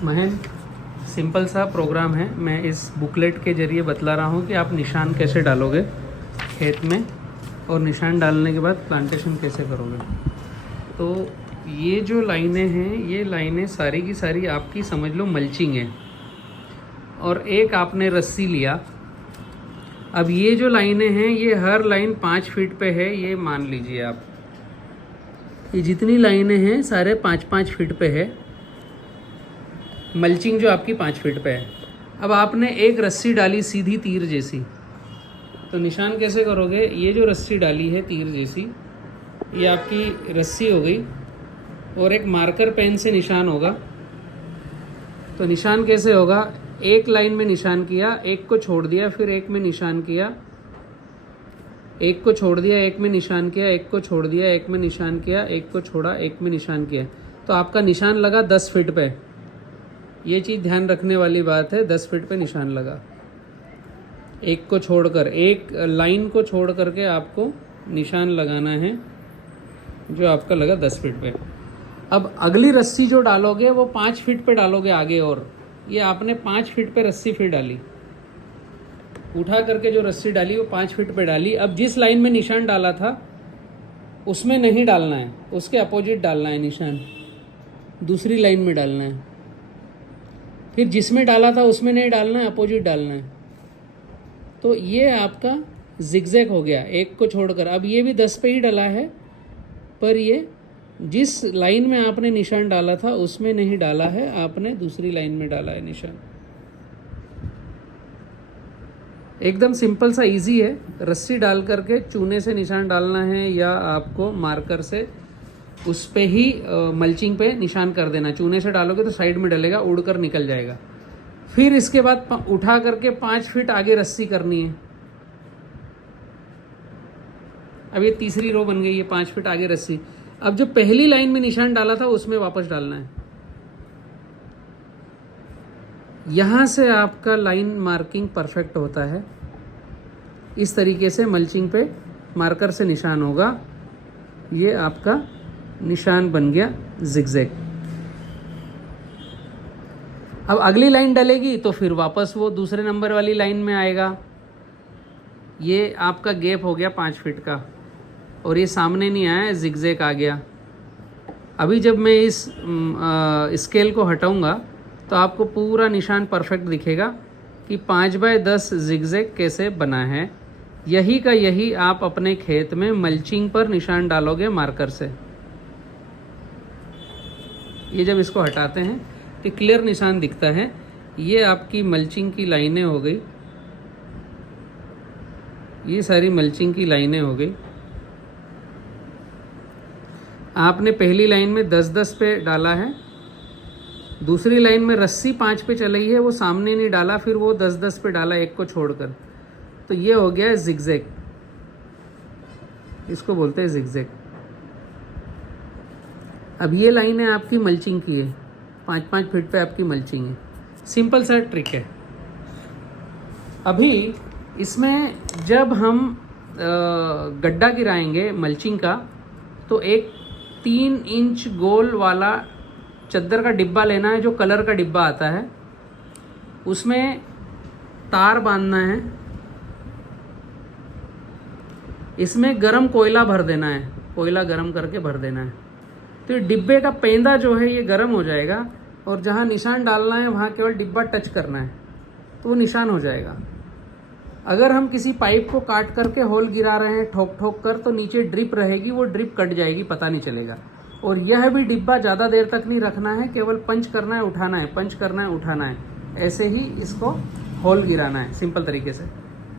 महन, सिंपल सा प्रोग्राम है। मैं इस बुकलेट के ज़रिए बतला रहा हूँ कि आप निशान कैसे डालोगे खेत में और निशान डालने के बाद प्लांटेशन कैसे करोगे। तो ये जो लाइनें हैं, ये लाइनें सारी की सारी आपकी समझ लो मल्चिंग है। और एक आपने रस्सी लिया। अब ये जो लाइनें हैं, ये हर लाइन 5 फीट पे है। ये मान लीजिए आप, ये जितनी लाइनें हैं सारे 5-5 फीट पे है। मल्चिंग जो आपकी 5 फीट पे है। अब आपने एक रस्सी डाली सीधी तीर जैसी, तो निशान कैसे करोगे? ये जो रस्सी डाली है तीर जैसी, ये आपकी रस्सी हो गई और एक मार्कर पेन से निशान होगा। तो निशान कैसे होगा? एक लाइन में निशान किया, एक को छोड़ दिया, फिर एक में निशान किया, एक को छोड़ दिया, एक में निशान किया, एक को छोड़ दिया, एक में निशान किया, एक को छोड़ा, एक में निशान किया। तो आपका निशान लगा 10 फीट पे। ये चीज़ ध्यान रखने वाली बात है, 10 फीट पे निशान लगा। एक को छोड़कर, एक लाइन को छोड़ करके आपको निशान लगाना है जो आपका लगा 10 फीट पे। अब अगली रस्सी जो डालोगे वो 5 फीट पे डालोगे आगे। और ये आपने 5 फीट पे रस्सी फिर डाली, उठा करके जो रस्सी डाली वो 5 फीट पे डाली। अब जिस लाइन में निशान डाला था उसमें नहीं डालना है, उसके अपोजिट डालना है निशान, दूसरी लाइन में डालना है। फिर जिसमें डाला था उसमें नहीं डालना है, अपोजिट डालना है। तो ये आपका जिगजैग हो गया, एक को छोड़कर। अब ये भी 10 पे ही डाला है, पर ये जिस लाइन में आपने निशान डाला था उसमें नहीं डाला है, आपने दूसरी लाइन में डाला है निशान। एकदम सिंपल सा इजी है। रस्सी डाल करके चूने से निशान डालना है या आपको मार्कर से उस पे ही मल्चिंग पे निशान कर देना। चूने से डालोगे तो साइड में डलेगा, उड़कर निकल जाएगा। फिर इसके बाद उठा करके 5 फीट आगे रस्सी करनी है। अब ये तीसरी रो बन गई है, 5 फीट आगे रस्सी। अब जो पहली लाइन में निशान डाला था उसमें वापस डालना है। यहां से आपका लाइन मार्किंग परफेक्ट होता है। इस तरीके से मल्चिंग पे मार्कर से निशान होगा। ये आपका निशान बन गया जिगजैग। अब अगली लाइन डलेगी तो फिर वापस वो दूसरे नंबर वाली लाइन में आएगा। ये आपका गैप हो गया 5 फीट का और ये सामने नहीं आया, जिगजैग आ गया। अभी जब मैं इस स्केल को हटाऊंगा तो आपको पूरा निशान परफेक्ट दिखेगा कि 5/10 जिगजैग कैसे बना है। यही का यही आप अपने खेत में मल्चिंग पर निशान डालोगे मार्कर से। ये जब इसको हटाते हैं तो क्लियर निशान दिखता है। ये आपकी मल्चिंग की लाइनें हो गई, ये सारी मल्चिंग की लाइनें हो गई। आपने पहली लाइन में 10-10 पे डाला है, दूसरी लाइन में रस्सी 5 पे चली है, वो सामने नहीं डाला, फिर वो 10-10 पे डाला एक को छोड़कर। तो ये हो गया जिगजैग, इसको बोलते हैं जिगजैग। अब ये लाइनें आपकी मल्चिंग की है, 5-5 फीट पे आपकी मल्चिंग है। सिंपल सा ट्रिक है। अभी इसमें जब हम गड्ढा गिराएंगे मल्चिंग का, तो एक 3 इंच गोल वाला चद्दर का डिब्बा लेना है, जो कलर का डिब्बा आता है। उसमें तार बांधना है, इसमें गरम कोयला भर देना है, कोयला गरम करके भर देना है। तो ये डिब्बे का पेंदा जो है ये गरम हो जाएगा और जहाँ निशान डालना है वहाँ केवल डिब्बा टच करना है तो वो निशान हो जाएगा। अगर हम किसी पाइप को काट करके होल गिरा रहे हैं ठोक ठोक कर, तो नीचे ड्रिप रहेगी, वो ड्रिप कट जाएगी, पता नहीं चलेगा। और यह भी डिब्बा ज़्यादा देर तक नहीं रखना है, केवल पंच करना है, उठाना है, पंच करना है, उठाना है। ऐसे ही इसको होल गिराना है, सिंपल तरीके से।